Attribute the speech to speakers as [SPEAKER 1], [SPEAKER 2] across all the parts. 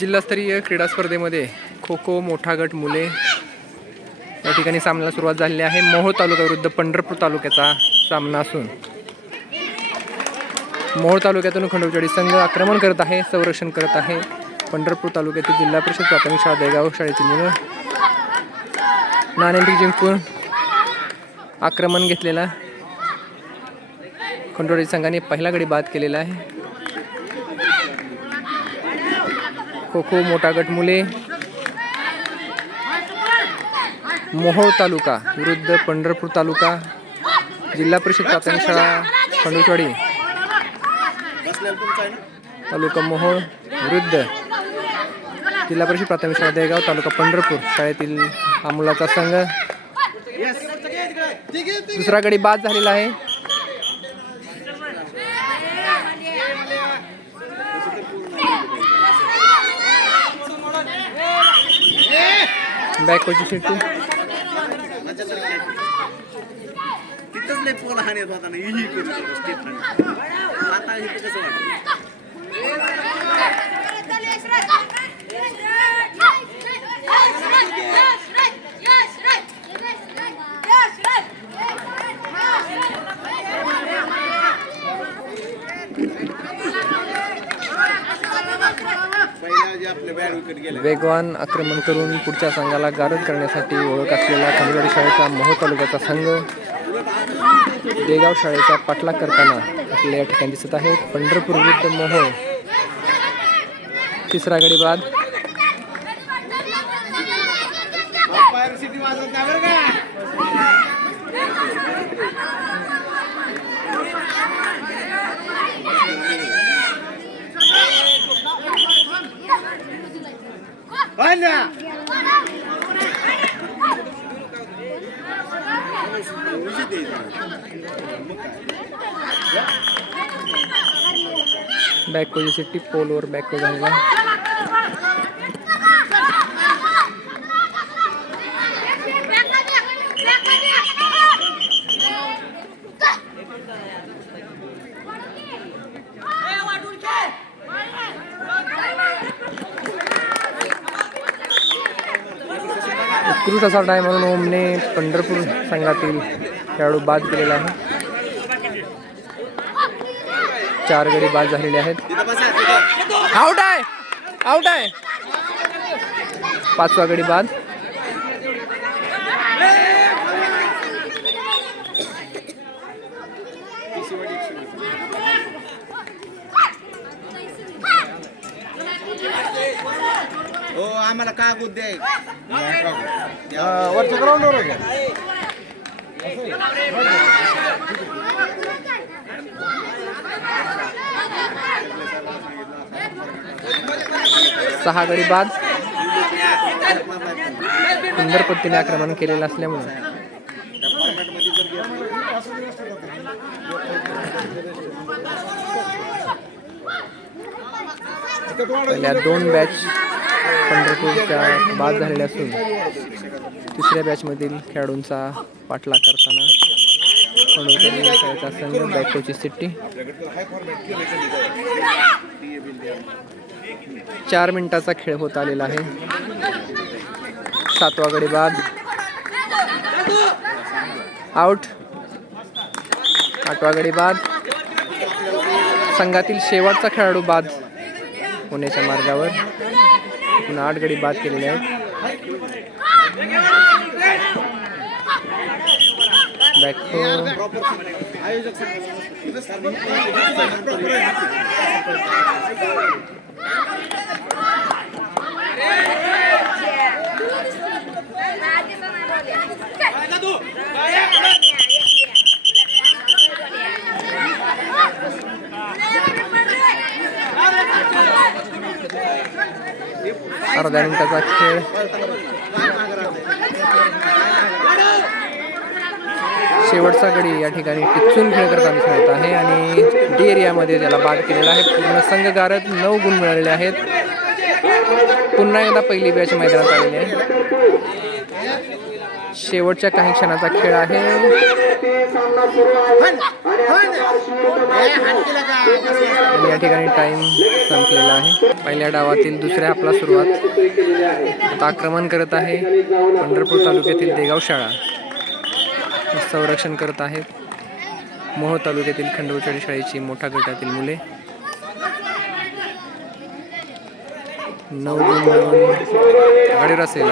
[SPEAKER 1] जिल्हास्तरीय क्रीडा स्पर्धेमध्ये खो खो मोठा गट मुले या ठिकाणी सामन्याला सुरुवात झालेली आहे. मोहोळ तालुका विरुद्ध पंढरपूर तालुक्याचा सामना असून मोहोळ तालुक्यातून खंडोचवाडी संघ आक्रमण करत आहे संरक्षण करत आहे. पंढरपूर तालुक्यातील जिल्हा परिषद प्राथमिक शाळा देगाव शाळेची मुलं नाणेफेक जिंकून आक्रमण घेतलेला खंडोळी संघाने पहिला गडी बाद केलेला आहे. खो खो मोठा गट मुले मोहोळ तालुका विरुद्ध पंढरपूर तालुका जिल्हा परिषद प्राथमिक शाळा खंडोचवाडी तालुका मोहोळ विरुद्ध जिल्हा परिषद प्राथमिक शाळा देगाव तालुका पंढरपूर शाळेतील हा मुलाचा संघ. दुसरा गडी बाद झालेला आहे. बॅकवरची शिट्टी
[SPEAKER 2] तिथंच लय पोला हाणत होता ना ही स्टेट आता इथं कसं वाटतं
[SPEAKER 1] वेगवान आक्रमण करून पुढच्या संघाला गारद करण्यासाठी ओळख असलेला खंडवाडी शाळेचा मोहो तालुक्याचा संघ देगाव शाळेचा पाठलाग करताना आपल्या या ठिकाणी दिसत आहे. पंढरपूर विरुद्ध मोह. तिसरा गडी बाद. बॅक पोझिशनची पोलवर बॅक झालेला उत्कृष्ट असा टाईम म्हणून ओमने पंढरपूर संघातील खेळाडू बाद केलेला आहे. चार गडी बाद झालेले आहेत. आउट आहे. आउट आहे. पाचवा गडी बाद.
[SPEAKER 2] हो आम्हाला काय बुद्धी आहे?
[SPEAKER 3] वरच्या ग्राउंडवर
[SPEAKER 1] सहा गडी बाद. सुंदर पद्धतीने आक्रमण केलेलं असल्यामुळे. पहिल्या दोन बॅच पंढरपूरच्या बाद झालेल्या असून तिसऱ्या बॅचमधील खेळाडूंचा पाठलाग करताना पंढरपूर संघ बॅकोची सिट्टी. चार मिनिटाचा खेळ होत आलेला आहे. सातवा गडी बाद आउट आठवा गडी बाद संघातील शेवटचा खेळाडू बाद होण्याच्या मार्गावर पुन्हा आठ गडी बाद केलेले आहेत. बॅको अर्ध्या मिनिटाचा खेळ शेवटचा गडी या ठिकाणी टिचून खेळ खेळत आहे आणि डी एरियामध्ये त्याला बाद केलेला आहे. पूर्ण संघ नऊ गुण मिळालेले आहेत. पुन्हा एकदा पहिली बॅच मैदानात आलेली आहे. शेवटच्या काही क्षणाचा खेळ आहे. आणि या ठिकाणी टाइम संपलेला आहे. पहिल्या डावातील दुसऱ्या आपला सुरुवात. आता आक्रमण करत आहे पंढरपूर तालुक्यातील देगाव शाळा. संरक्षण करत आहेत मोहो तालुक्यातील खंडोचडी शाळेची मोठ्या गटातील मुले. नऊ जून मिळून आघाडीवर असेल.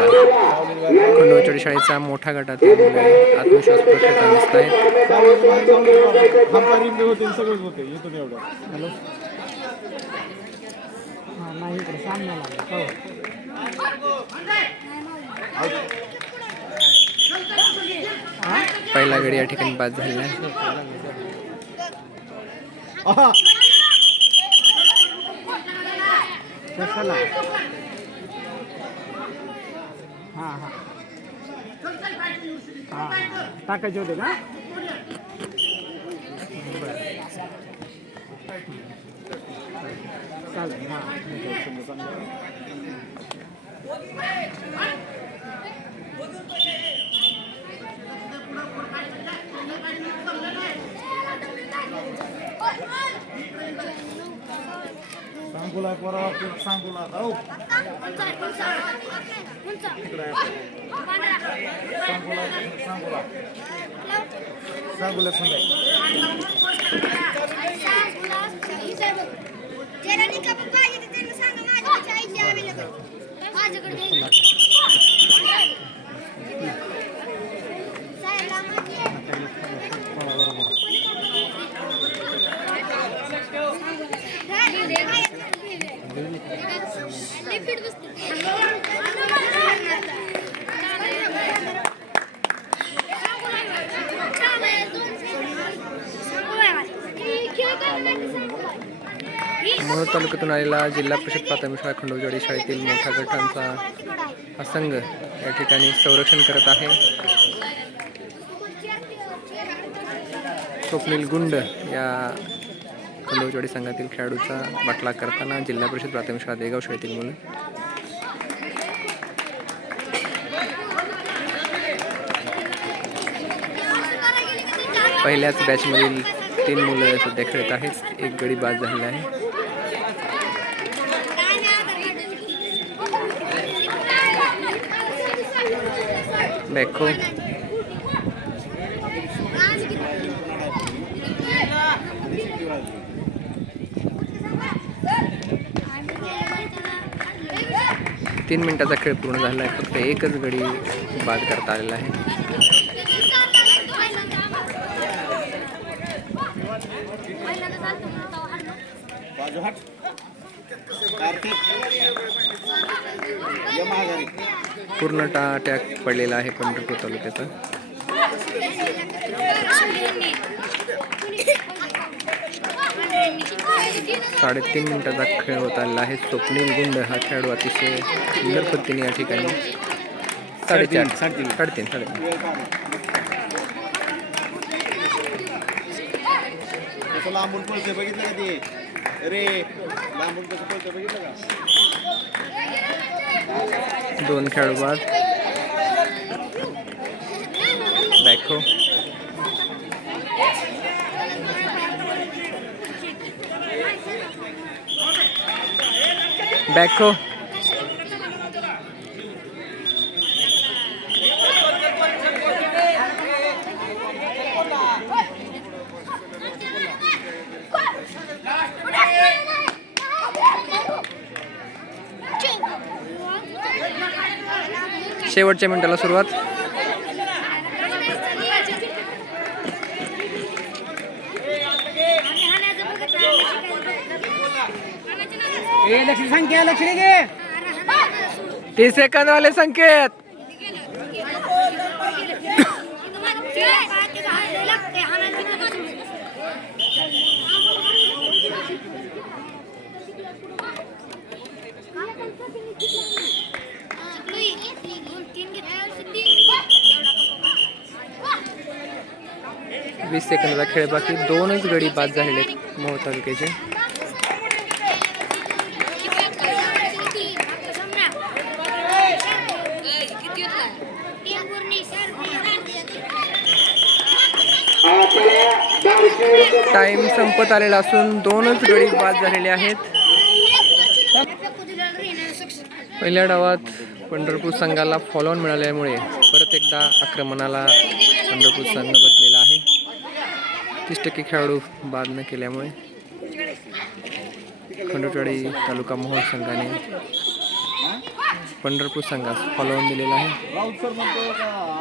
[SPEAKER 1] खंडोचडी शाळेचा मोठ्या गटात मुले आत्मविश्वास प्रकट दिसत आहेत पहिला गडी या ठिकाणी बाद झालेला आहे.
[SPEAKER 3] कशाला? हां हां. हां टाकायचे होते का? चालेल हां. सांगूला पोरा सांगूला. हो सांगूला सांगूला. सांगूला
[SPEAKER 4] ज्याला निकाप
[SPEAKER 1] मोहोळ तालुक्यातून आलेला जिल्हा परिषद प्राथमिक शाळा खंडोजवाडी शाळेतील मोठ्या गटांचा हा संघ या ठिकाणी संरक्षण करत आहे. स्वप्नील गुंड या खंडोजवाडी संघातील खेळाडूचा बाटला करताना जिल्हा परिषद प्राथमिक शाळा देगाव शाळेतील मुलं. पहिल्याच बॅचमधील तीन मुलं सध्या खेळत आहेत. एक गडी बाद झालेला आहे. बॅको हो. तीन मिनटाचा खेळ पूर्ण झाला आहे. फक्त एकच गडी बाद करता आलेला आहे.
[SPEAKER 2] पूर्ण टा कार्तिक
[SPEAKER 1] पूर्ण पडलेला आहे पंढरपूर तालुक्याचा. साडेतीन मिनिटाचा खेळ होत आलेला आहे. स्वप्नील गुंड हा खेळाडू अतिशय सुंदर पद्धतीने या ठिकाणी साडेतीन साडेतीन. साडेतीन साडेतीन.
[SPEAKER 2] कसं लांबून पळते बघितलं का ते अरे लांबून कसं पळते बघितलं का
[SPEAKER 1] दोन खेळाडू बाद बॅको बॅको शेवटच्या मिनिटाला सुरुवात.
[SPEAKER 3] लक्ष्मी संख्या लक्ष घे
[SPEAKER 1] तीस सेकंद वाले संकेत. वीस सेकंदाचा खेळ बाकी दोनच गडी बाद झालेले आहेत मोह तालुक्याचे
[SPEAKER 4] किती
[SPEAKER 1] टाइम संपत आलेला असून दोनच गडी बाद झालेले आहेत. पहिल्या डावात पंढरपूर संघाला फॉलोअन मिळाल्यामुळे परत एकदा आक्रमणाला पंढरपूर संघ बसलेला आहे. तीस टक्के खेळाडू बाद न केल्यामुळे खंडोटवाडी तालुका मोहोळ संघाने पंढरपूर संघास फॉलोन दिलेला आहे.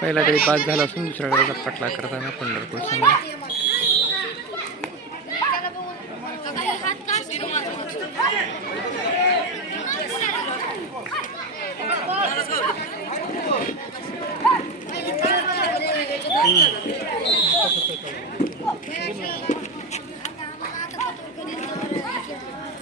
[SPEAKER 1] पहिला तरी पास झाला असून दुसऱ्या गडीचा पटला करताना पंढरपूर संघ
[SPEAKER 4] Thank you.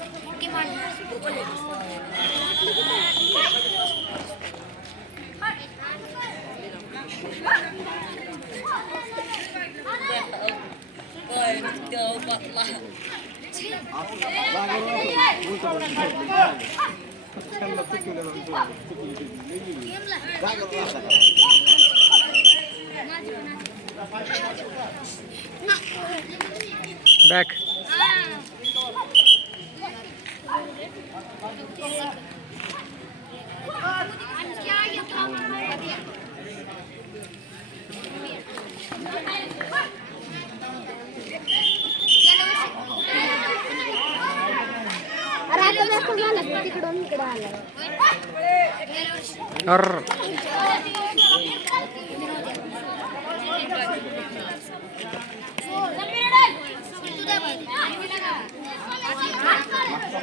[SPEAKER 1] बॅक
[SPEAKER 4] अरे आता दाखव झाला तिकडून इकडं आला
[SPEAKER 1] अर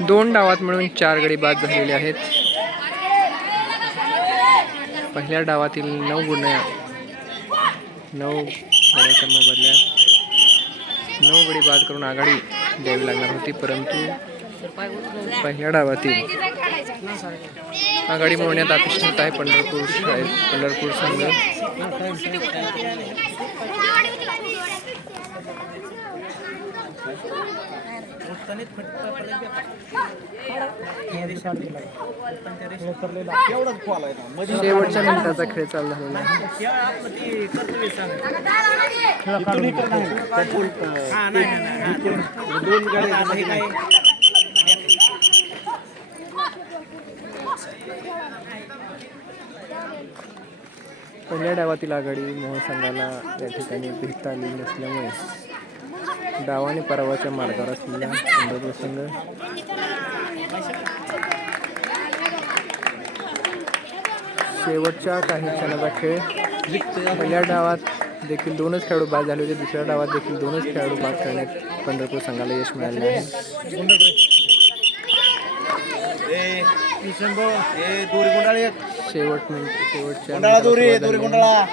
[SPEAKER 1] दोन डावात मिळून चार गडी बाद झालेले आहेत. पहिल्या डावातील नऊ गुण नऊ गड्याच्या मोबदल्या नऊ गडी बाद करून आघाडी द्यावी लागणार होती परंतु पहिल्या डावातील आघाडी मोडण्यात अपेक्षित आहे पंढरपूर शाळेत पंढरपूर संघ
[SPEAKER 3] केवढाच कॉल आहे ना मध्ये
[SPEAKER 1] शेवटच्या मिनिटाचा खेळ चालू झालेला. पहिल्या डावातील आघाडी मोहन संघाला या ठिकाणी भेटता आली नसल्यामुळे. डावाने पराभवाच्या मार्गावर असलेला संघ. शेवटच्या काही क्षणाचा खेळ. पहिल्या डावात देखील दोनच खेळाडू बाद झाले होते. दुसऱ्या डावात देखील दोनच खेळाडू बाद करण्यात पंढरपूर संघाला यश मिळाले आहे. शेवट मिनिट शेवटच्या
[SPEAKER 3] गुंडाळा
[SPEAKER 1] मिनिटाला
[SPEAKER 3] दोरी
[SPEAKER 1] सुरुवात
[SPEAKER 3] दोरी
[SPEAKER 1] झाली आहे.
[SPEAKER 3] गुंडाळा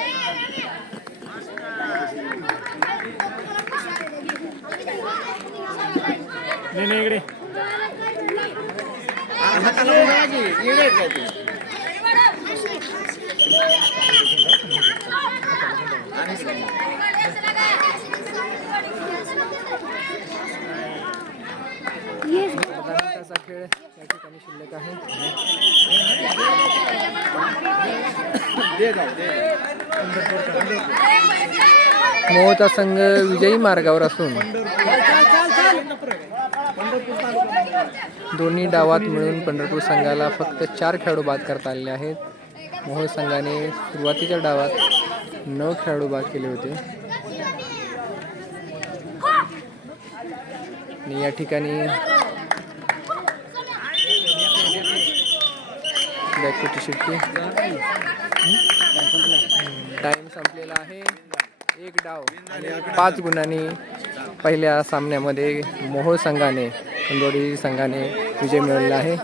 [SPEAKER 3] नाही नाही इकडे.
[SPEAKER 1] खेळ या ठिकाणी शिल्लक आहे मोहचा संघ विजयी मार्गावर असून दोन्ही डावात मिळून पंढरपूर संघाला फक्त चार खेळाडू बाद करता आलेले आहेत. मोहोळ संघाने सुरुवातीच्या डावात नऊ खेळाडू बाद केले होते. आणि या ठिकाणी बॅकफुटी शिट्टी टाइम संपलेला आहे. एक डाव. आणि पाच गुणांनी पहिल्या सामन्यामध्ये मोहोळ संघाने कंदोडी संघाने विजय मिळवलेला आहे.